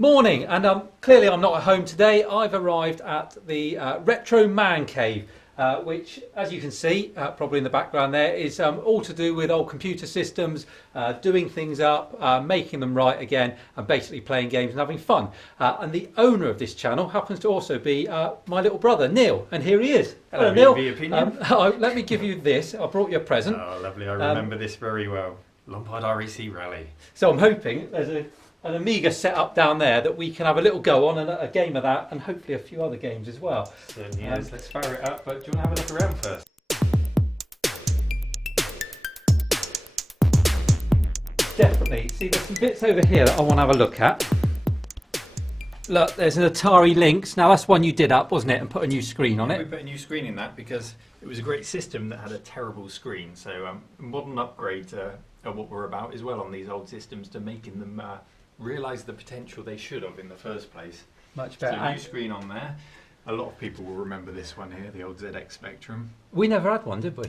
Morning, and clearly I'm not at home today. I've arrived at the RetroManCave, which, as you can see, probably in the background there, is all to do with old computer systems, doing things up, making them right again, and basically playing games and having fun. And the owner of this channel happens to also be my little brother, Neil, and here he is. Hello, Neil. Opinion. Let me give you this. I brought you a present. Oh, lovely. I remember this very well. Lombard REC Rally. So I'm hoping there's an Amiga set up down there that we can have a little go on and a game of that, and hopefully a few other games as well. Certainly is. Let's fire it up, but do you want to have a look around first? Definitely. See, there's some bits over here that I want to have a look at. Look, there's an Atari Lynx. Now that's one you did up, wasn't it, and put a new screen on We it? put a new screen in that because it was a great system that had a terrible screen. So modern upgrades are what we're about as well on these old systems, to making them realise the potential they should have in the first place. Much better. So a new screen on there. A lot of people will remember this one here, the old ZX Spectrum. We never had one, did we?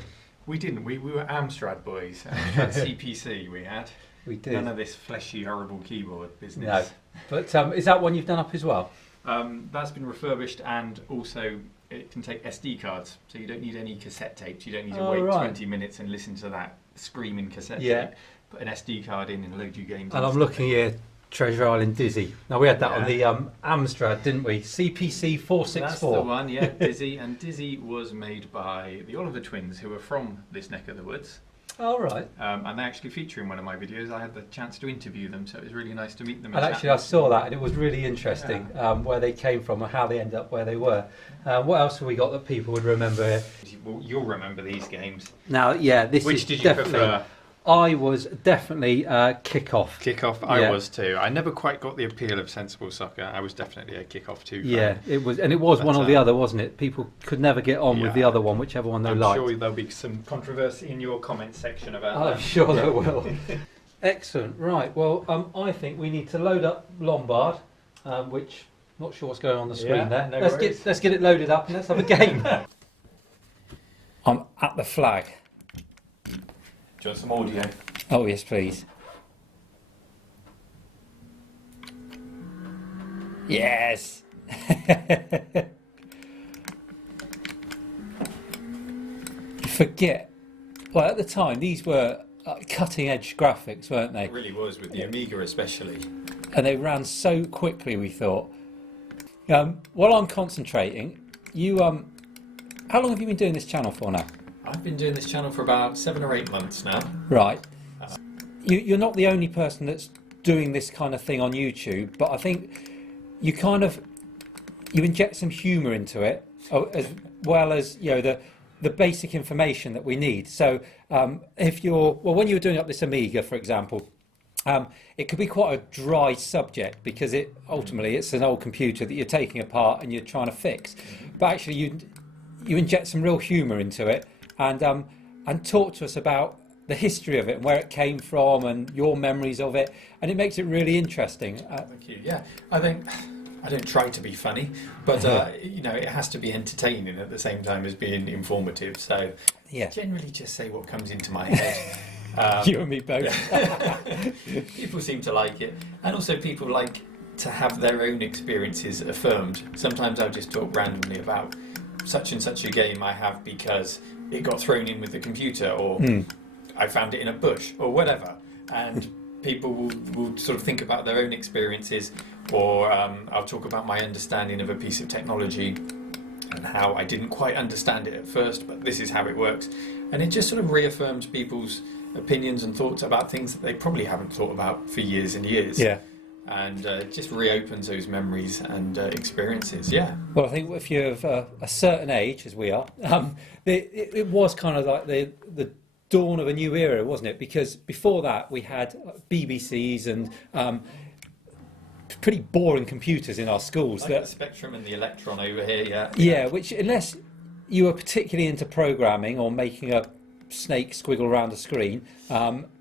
We didn't. We were Amstrad boys. Amstrad CPC we had. We did. None of this fleshy, horrible keyboard No. business. But is that one you've done up as well? That's been refurbished, and also it can take SD cards, so you don't need any cassette tapes. You don't need to wait 20 minutes and listen to that screaming cassette tape. Put an SD card in and load your games. And I'm looking here, Treasure Island Dizzy. Now we had that on the Amstrad, didn't we? CPC 464. That's the one, yeah, Dizzy. And Dizzy was made by the Oliver twins, who are from this neck of the woods. Oh, right. And they actually feature in one of my videos. I had the chance to interview them, so it was really nice to meet them. And actually I saw that, and it was really interesting where they came from and how they ended up where they were. What else have we got that people would remember here? Well, you'll remember these games. Now, yeah, this Which is did you definitely... prefer? I was definitely Kick-Off. Kick-Off, I was too. I never quite got the appeal of sensible soccer. I was definitely a Kick-Off too fan. Yeah, it was, and it was one or the other, wasn't it? People could never get on with the other one, whichever one they liked. I'm sure there'll be some controversy in your comments section about that. I'm sure there will. Excellent. Right. Well, I think we need to load up Lombard, which not sure what's going on the screen there. No let's get it loaded up and let's have a game. I'm at the flag. Do you want some audio? Oh yes, please. Yes. You forget. Well, at the time, these were cutting-edge graphics, weren't they? It really was, with the Amiga especially. And they ran so quickly. We thought. While I'm concentrating, you how long have you been doing this channel for now? I've been doing this channel for about 7 or 8 months now. Right. You're not the only person that's doing this kind of thing on YouTube, but I think you inject some humour into it, as well as the basic information that we need. So when you were doing up this Amiga, for example, it could be quite a dry subject because ultimately it's an old computer that you're taking apart and you're trying to fix. But actually you inject some real humour into it. And talk to us about the history of it and where it came from and your memories of it, and it makes it really interesting. Thank you. Yeah, I think I don't try to be funny, but it has to be entertaining at the same time as being informative. So generally just say what comes into my head. You and me both. People seem to like it, and also people like to have their own experiences affirmed. Sometimes I'll just talk randomly about such and such a game I have because it got thrown in with the computer, or I found it in a bush, or whatever. And people will sort of think about their own experiences, or I'll talk about my understanding of a piece of technology and how I didn't quite understand it at first, but this is how it works. And it just sort of reaffirms people's opinions and thoughts about things that they probably haven't thought about for years and years. Yeah. And just reopens those memories and experiences. Yeah. Well, I think if you're of a certain age, as we are, it was kind of like the dawn of a new era, wasn't it? Because before that we had BBCs and pretty boring computers in our schools. Like the Spectrum and the Electron over here, yeah. Yeah, which unless you were particularly into programming or making a snake squiggle around a screen,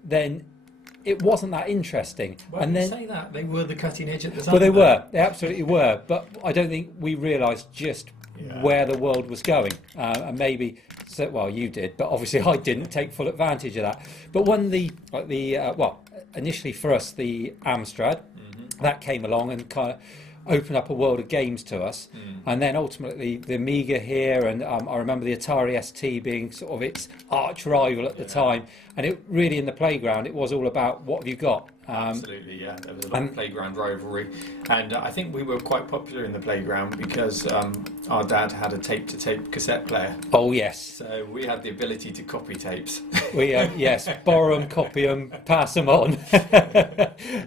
then it wasn't that interesting. Well, and then say that they were the cutting edge at the time. Well, they were. They absolutely were. But I don't think we realised just where the world was going. And maybe, well, you did, but obviously I didn't take full advantage of that. But when initially for us the Amstrad, that came along and kind of opened up a world of games to us. And then ultimately the Amiga here, and I remember the Atari ST being sort of its arch rival at the time. And it really, in the playground, it was all about what have you got. Absolutely, yeah. There was a lot of playground rivalry, and I think we were quite popular in the playground because our dad had a tape-to-tape cassette player. Oh yes. So we had the ability to copy tapes. We yes, borrow them, copy them, pass them on.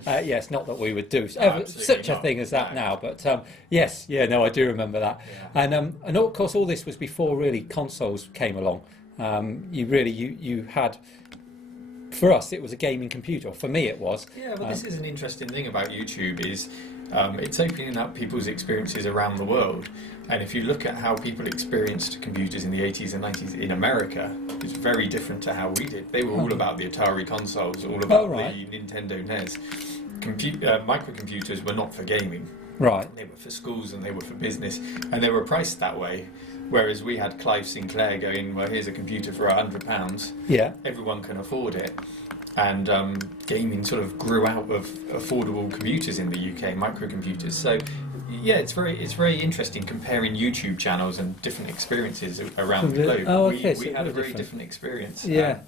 Yes, not that we would do such a thing as that now, but yes, yeah, no, I do remember that. Yeah. And of course, all this was before really consoles came along. You had. For us, it was a gaming computer. For me, it was. Yeah, but this is an interesting thing about YouTube is it's opening up people's experiences around the world. And if you look at how people experienced computers in the 80s and 90s in America, it's very different to how we did. They were all about the Atari consoles, all about the Nintendo NES. Microcomputers were not for gaming. Right. They were for schools and they were for business, and they were priced that way. Whereas we had Clive Sinclair going, well, here's a computer for £100. Yeah. Everyone can afford it. And gaming sort of grew out of affordable computers in the UK, microcomputers. So, yeah, it's very interesting comparing YouTube channels and different experiences around the globe. Oh, okay. We had a very different experience. Yeah.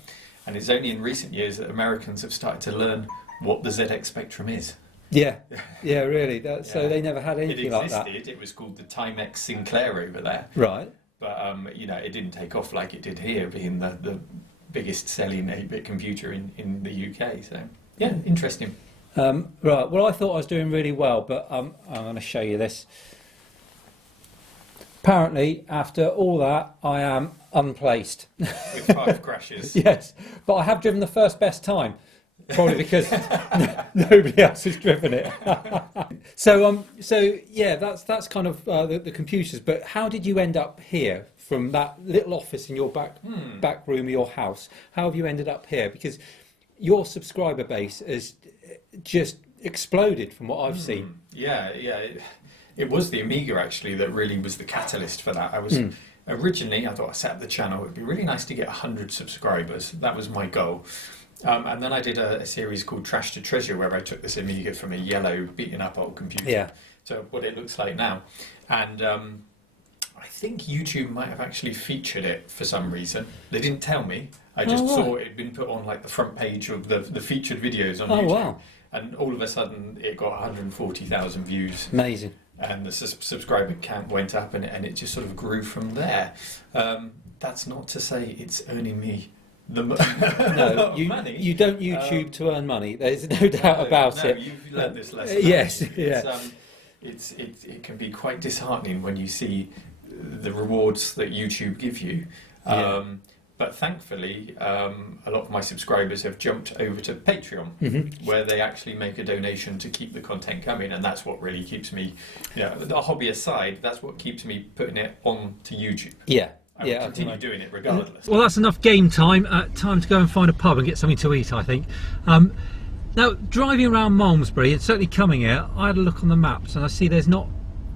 And it's only in recent years that Americans have started to learn what the ZX Spectrum is. Yeah, yeah, really. So they never had anything like that. It existed. It was called the Timex Sinclair over there. Right. But it didn't take off like it did here, being the biggest selling 8-bit computer in the UK. So yeah, interesting. Right. Well, I thought I was doing really well, but I'm going to show you this. Apparently, after all that, I am unplaced. With 5 crashes. Yes, but I have driven the first best time. Probably because nobody else has driven it. So yeah, that's kind of the computers. But how did you end up here from that little office in your back room of your house? How have you ended up here? Because your subscriber base has just exploded from what I've seen. Yeah. It was the Amiga actually that really was the catalyst for that. I was originally, I thought I set up the channel. It'd be really nice to get 100 subscribers. That was my goal. And then I did a series called Trash to Treasure where I took this Amiga from a yellow beaten up old computer to what it looks like now. And I think YouTube might have actually featured it for some reason. They didn't tell me. I just saw it had been put on like the front page of the featured videos on YouTube. Wow. And all of a sudden it got 140,000 views. Amazing. And the subscriber count went up and it just sort of grew from there. That's not to say it's earning me no, you don't YouTube to earn money. There's no doubt about it. You've learned this lesson. Yes, yeah. It can be quite disheartening when you see the rewards that YouTube give you. But thankfully, a lot of my subscribers have jumped over to Patreon, where they actually make a donation to keep the content coming, and that's what really keeps me, the hobby aside, that's what keeps me putting it on to YouTube. Yeah. I will continue doing it regardless. Well, that's enough game time. Time to go and find a pub and get something to eat, I think. Now, driving around Malmesbury and certainly coming here, I had a look on the maps and I see there's not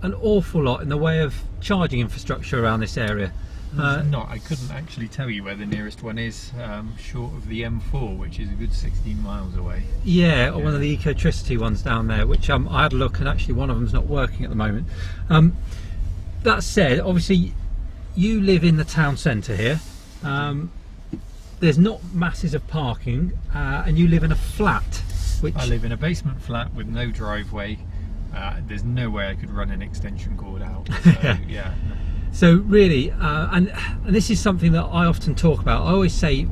an awful lot in the way of charging infrastructure around this area. I couldn't actually tell you where the nearest one is, short of the M4, which is a good 16 miles away. Yeah, or one of the Ecotricity ones down there, which I had a look and actually one of them's not working at the moment. That said, obviously, you live in the town centre here. There's not masses of parking, and you live in a flat. I live in a basement flat with no driveway. There's no way I could run an extension cord out. So, yeah. So really, and this is something that I often talk about. I always say,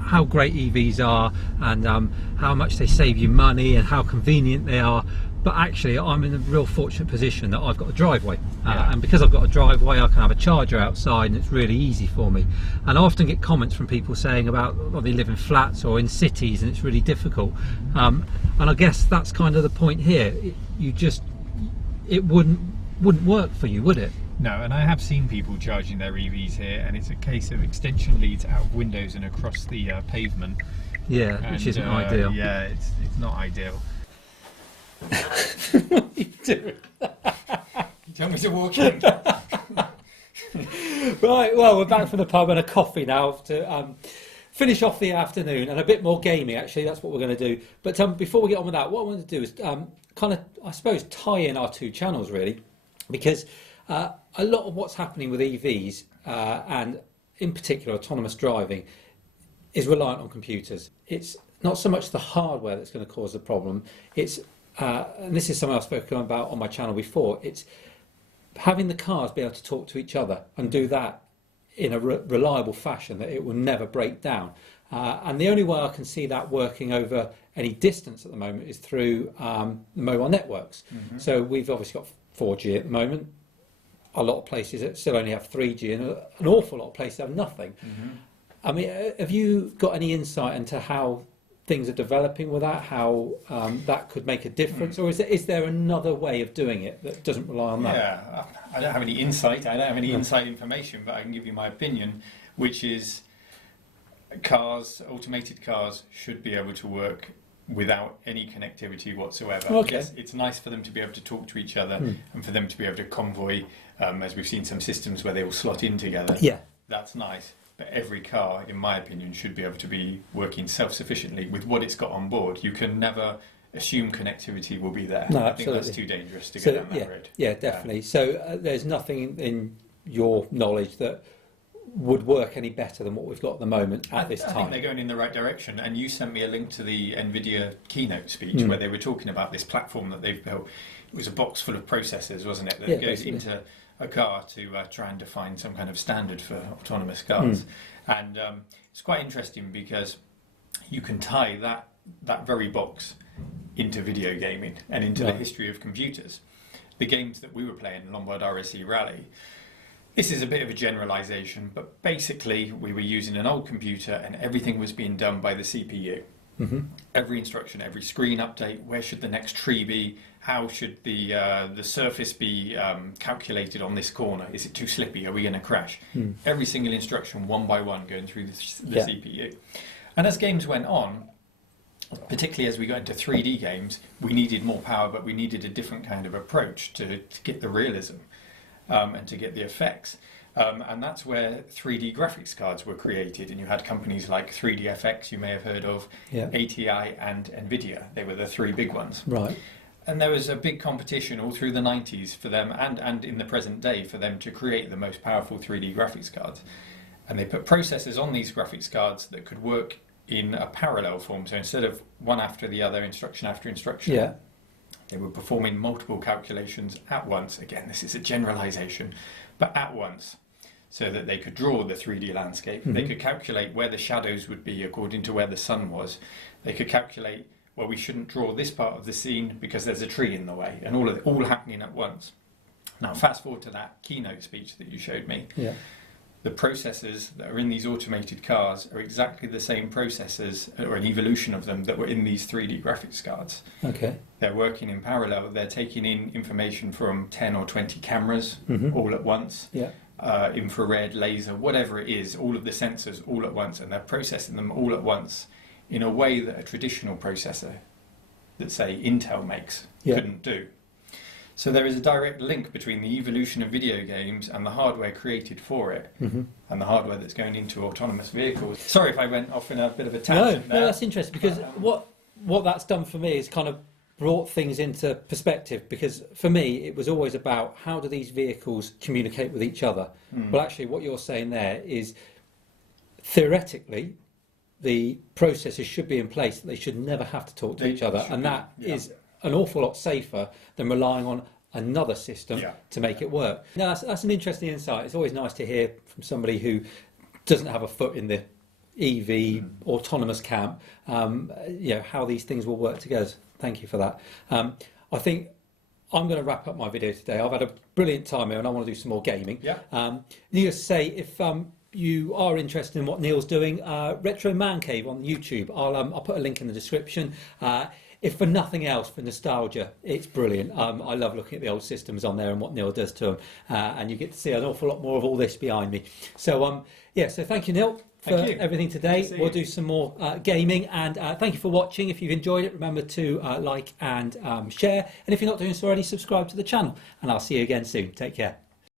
how great EVs are, and how much they save you money, and how convenient they are. But actually, I'm in a real fortunate position that I've got a driveway, and because I've got a driveway, I can have a charger outside, and it's really easy for me. And I often get comments from people saying about, well, they live in flats or in cities, and it's really difficult. And I guess that's kind of the point here. It wouldn't work for you, would it? No, and I have seen people charging their EVs here, and it's a case of extension leads out of windows and across the pavement. Yeah, which isn't ideal. Yeah, it's not ideal. What are you doing? Do you want me to walk in? Right, well, we're back from the pub and a coffee now to finish off the afternoon and a bit more gaming. Actually, that's what we're going to do. But before we get on with that, what I want to do is kind of, I suppose, tie in our two channels really, because a lot of what's happening with EVs and in particular autonomous driving is reliant on computers. It's not so much the hardware that's going to cause the problem. It's and this is something I've spoken about on my channel before. It's having the cars be able to talk to each other and do that in a reliable fashion that it will never break down. And the only way I can see that working over any distance at the moment is through mobile networks. So we've obviously got 4G at the moment. A lot of places that still only have 3G, and an awful lot of places have nothing. I mean, have you got any insight into how things are developing with that, how that could make a difference, or is there another way of doing it that doesn't rely on that? Yeah, I don't have any insight, I don't have any inside information, but I can give you my opinion, which is cars, automated cars, should be able to work without any connectivity whatsoever. Okay. Yes, it's nice for them to be able to talk to each other and for them to be able to convoy, as we've seen some systems where they all slot in together. Yeah. That's nice. But every car, in my opinion, should be able to be working self-sufficiently with what it's got on board. You can never assume connectivity will be there. No, I think that's too dangerous to go down that road. Yeah, definitely. So there's nothing in your knowledge that would work any better than what we've got at the moment at this time. I think they're going in the right direction. And you sent me a link to the NVIDIA keynote speech where they were talking about this platform that they've built. It was a box full of processors, wasn't it, that goes basically into a car to try and define some kind of standard for autonomous cars. And it's quite interesting because you can tie that very box into video gaming and into the history of computers. The games that we were playing, Lombard RSE Rally, this is a bit of a generalization, but basically we were using an old computer and everything was being done by the CPU. Every instruction, every screen update, where should the next tree be, how should the surface be calculated on this corner, is it too slippy, are we going to crash? Every single instruction one by one going through the CPU. And as games went on, particularly as we got into 3D games, we needed more power, but we needed a different kind of approach to get the realism and to get the effects. And that's where 3D graphics cards were created, and you had companies like 3DFX, you may have heard of, ATI and NVIDIA. They were the three big ones. Right. And there was a big competition all through the 90s for them, and in the present day, for them to create the most powerful 3D graphics cards. And they put processors on these graphics cards that could work in a parallel form. So instead of one after the other, instruction after instruction, they were performing multiple calculations at once. Again, this is a generalization, but at once, so that they could draw the 3D landscape. They could calculate where the shadows would be according to where the sun was. They could calculate, well, we shouldn't draw this part of the scene because there's a tree in the way, and all happening at once. Now, fast forward to that keynote speech that you showed me. The processors that are in these automated cars are exactly the same processors, or an evolution of them, that were in these 3D graphics cards. Okay. They're working in parallel. They're taking in information from 10 or 20 cameras all at once. Infrared, laser, whatever it is, all of the sensors all at once, and they're processing them all at once in a way that a traditional processor that, say, Intel makes couldn't do. So there is a direct link between the evolution of video games and the hardware created for it, and the hardware that's going into autonomous vehicles. Sorry if I went off in a bit of a tangent there. No, that's interesting, because what that's done for me is kind of brought things into perspective, because for me it was always about how do these vehicles communicate with each other. Well, actually what you're saying there is theoretically the processors should be in place that they should never have to talk to each other, and that is an awful lot safer than relying on another system to make it work. Now that's an interesting insight. It's always nice to hear from somebody who doesn't have a foot in the EV autonomous camp, how these things will work together. Thank you for that. I think I'm going to wrap up my video today. I've had a brilliant time here and I want to do some more gaming. Needless to say, if you are interested in what Neil's doing, RetroManCave on YouTube, I'll put a link in the description. If for nothing else, for nostalgia, it's brilliant. I love looking at the old systems on there and what Neil does to them, and you get to see an awful lot more of all this behind me. So so thank you, Neil, for everything today. We'll do some more gaming, and thank you for watching. If you've enjoyed it, remember to like and share, and if you're not doing so already, subscribe to the channel, and I'll see you again soon. Take care.